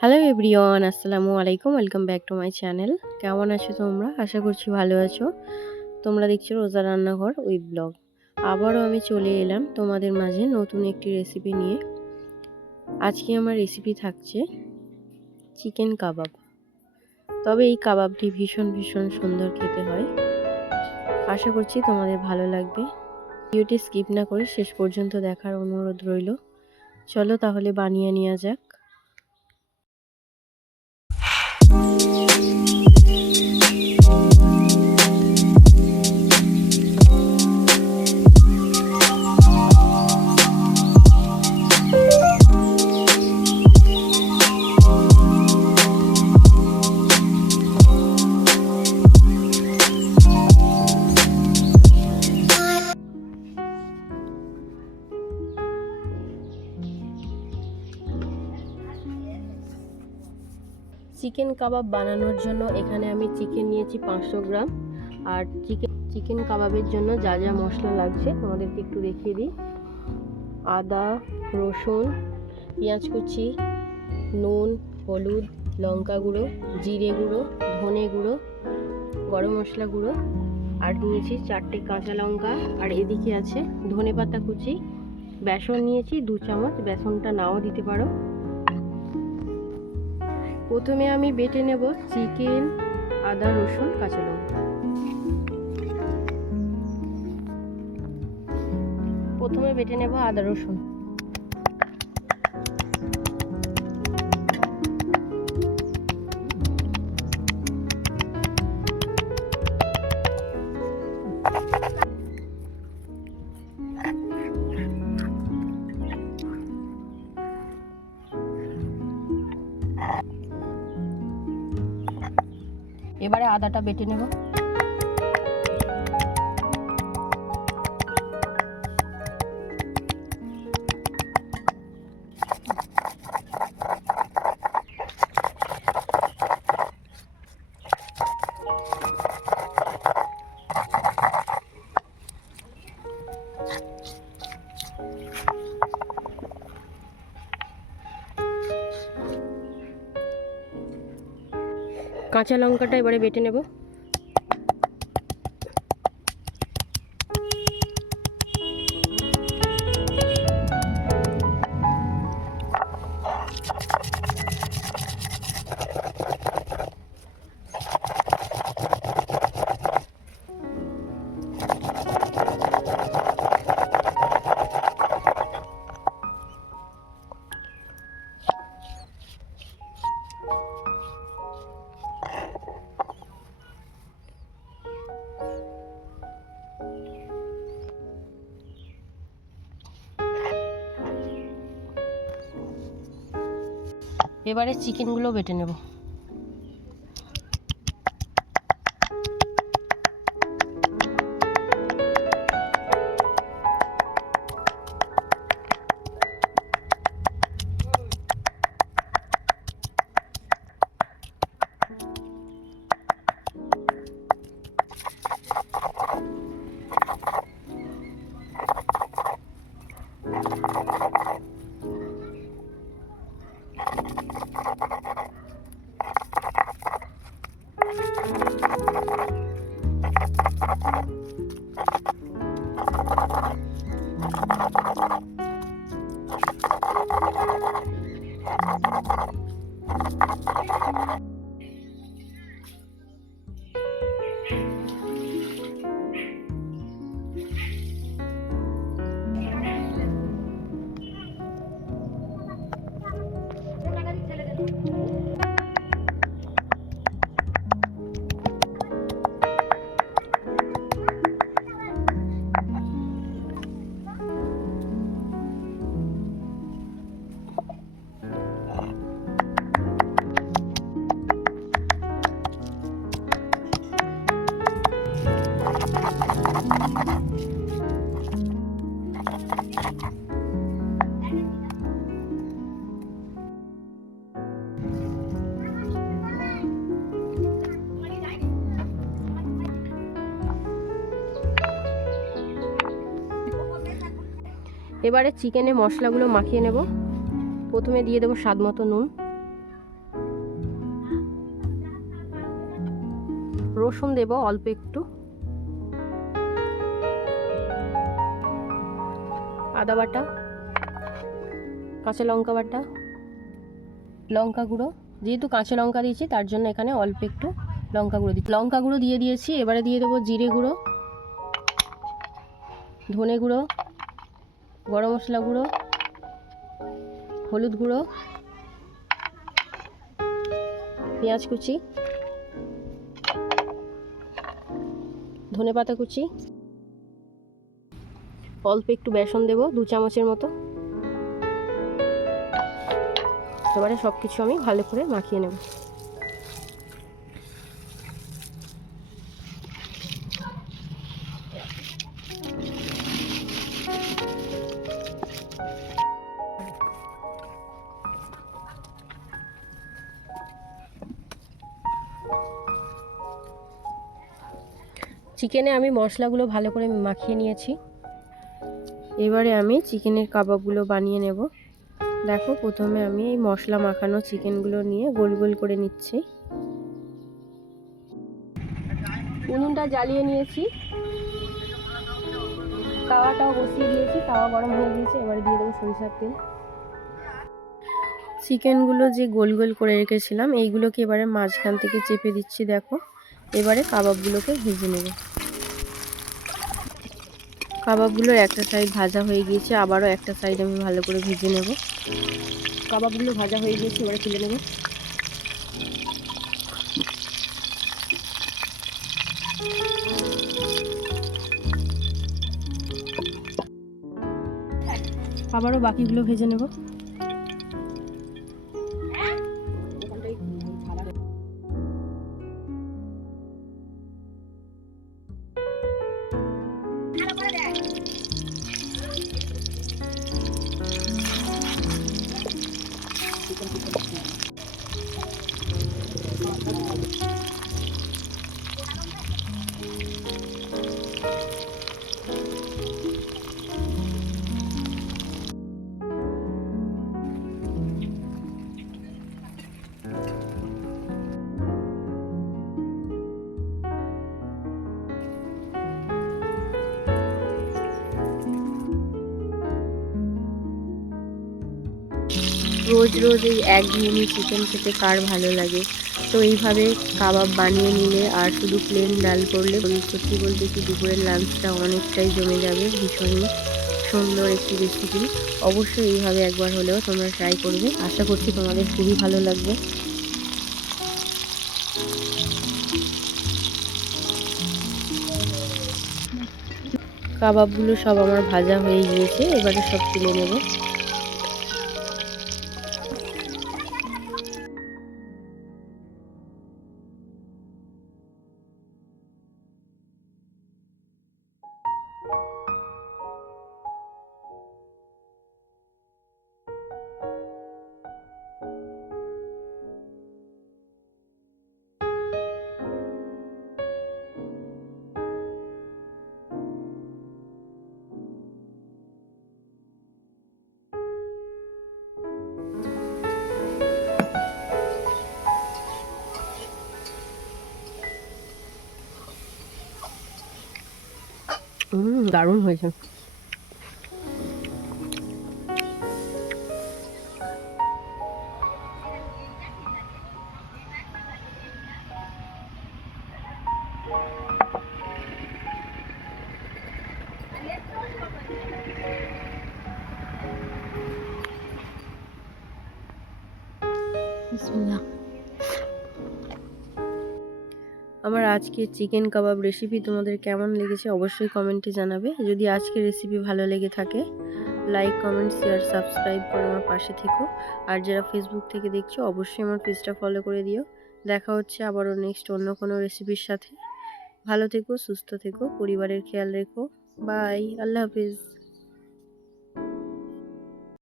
Hello everyone, আসসালামু আলাইকুম। Welcome back to my channel. কেমন আছো তোমরা? আশা করছি ভালো আছো। তোমরা দেখছো রোজা রান্নাঘর উইথ ব্লগ। আবারও আমি চলে এলাম তোমাদের মাঝে নতুন একটি রেসিপি নিয়ে। আজকে আমার রেসিপি থাকছে চিকেন কাবাব। তবে এই কাবাবটি ভীষণ সুন্দর খেতে হয়। আশা করছি তোমাদের ভালো লাগবে। ভিডিওটি স্কিপ না করে শেষ পর্যন্ত দেখার অনুরোধ রইল। চলো তাহলে বানিয়ে নেওয়া যাক। চিকেন কাবাব বানানোর জন্য এখানে আমি চিকেন নিয়েছি 500 গ্রাম। আর চিকেন কাবাবের জন্য যা যা মশলা লাগছে তোমাদেরকে একটু দেখিয়ে দিই। আদা, রসুন, পেঁয়াজ কুচি, নুন, হলুদ, লঙ্কা গুঁড়ো, জিরে গুঁড়ো, ধনে গুঁড়ো, গরম মশলা গুঁড়ো, আর নিয়েছি 4টে কাঁচা লঙ্কা। আর এদিকে আছে ধনেপাতা কুচি। বেসন নিয়েছি 2 চামচ, বেসনটা নাও দিতে পারো। প্রথমে আমি বেটে নেব চিকেন, আদা, রসুন, কাঁচা লঙ্কা। প্রথমে বেটে নেব আদা রসুন। এবারে আদাটা বেটে নেব। কাঁচা লঙ্কাটা এবারে বেটে নেব। এবারে চিকেনগুলো বেটে নেব। এবারে চিকেনে মশলাগুলো মাখিয়ে নেব। প্রথমে দিয়ে দেবো স্বাদ মতো নুন, রসুন দেব অল্প একটু, আদা বাটা, কাঁচা লঙ্কা বাটা, লঙ্কা গুঁড়ো, যেহেতু কাঁচা লঙ্কা দিয়েছি তার জন্য এখানে অল্প একটু লঙ্কা গুঁড়ো দিচ্ছি। লঙ্কা গুঁড়ো দিয়ে দিয়েছি। এবারে দিয়ে দেবো জিরে গুঁড়ো, ধনে গুঁড়ো, গরম মশলা গুঁড়ো, হলুদ গুঁড়ো, পেঁয়াজ কুচি, ধনেপাতা কুচি, অল্প একটু বেসন দেব 2 চামচের মতো। এবারে সব কিছু আমি ভালো করে মাখিয়ে নেব। চিকেনে আমি মশলাগুলো ভালো করে মাখিয়ে নিয়েছি। এবারে আমি চিকেনের কাবাবগুলো বানিয়ে নেব। দেখো, প্রথমে আমি এই মশলা মাখানো চিকেনগুলো নিয়ে গোল গোল করে নিচ্ছি। উনুনটা জ্বালিয়ে নিয়েছি, তাওয়াটাও বসিয়ে দিয়েছি, তাওয়া গরম হয়ে গিয়েছে। এবারে দিয়ে দেবো সরিষার তেল। চিকেনগুলো যে গোল গোল করে রেখেছিলাম এইগুলোকে এবারে মাঝখান থেকে চেপে দিচ্ছি। দেখো, এবারে কাবাবগুলোকে ভেজে নেব। কাবাবগুলোর একটা সাইড ভাজা হয়ে গিয়েছে, আবারও একটা সাইড আমি ভালো করে ভেজে নেব। কাবাবগুলো ভাজা হয়ে গিয়েছে, এবারে তুলে নেব। আবারও বাকিগুলো ভেজে নেব। রোজ রোজ এই একঘেয়েমি চিকেন খেতে কার ভালো লাগে? তো এইভাবে কাবাব বানিয়ে নিলে আর শুধু প্লেন ডাল করলে সত্যি বলতে কি দুপুরের লাঞ্চটা অনেকটাই জমে যাবে। ভীষণই সুন্দর একটি রেসিপি। অবশ্যই এইভাবে একবার হলেও তোমরা ট্রাই করবে। আশা করছি তোমাদের খুবই ভালো লাগবে। কাবাবগুলো সব আমার ভাজা হয়ে গিয়েছে, এবারে সব তুলে নেব। দারুণ হয়েছে। বিসমিল্লাহ। আমার আজকের চিকেন কাবাব রেসিপি তোমাদের কেমন লেগেছে অবশ্যই কমেন্টে জানাবে। যদি আজকের রেসিপি ভালো লেগে থাকে লাইক, কমেন্ট, শেয়ার, সাবস্ক্রাইব করে আমার পাশে থেকো। আর যারা ফেসবুক থেকে দেখছো অবশ্যই আমার পেজটা ফলো করে দিও। দেখা হচ্ছে আবারও নেক্সট অন্য কোনো রেসিপির সাথে। ভালো থেকো, সুস্থ থেকো, পরিবারের খেয়াল রেখো। বাই, আল্লাহ হাফিজ।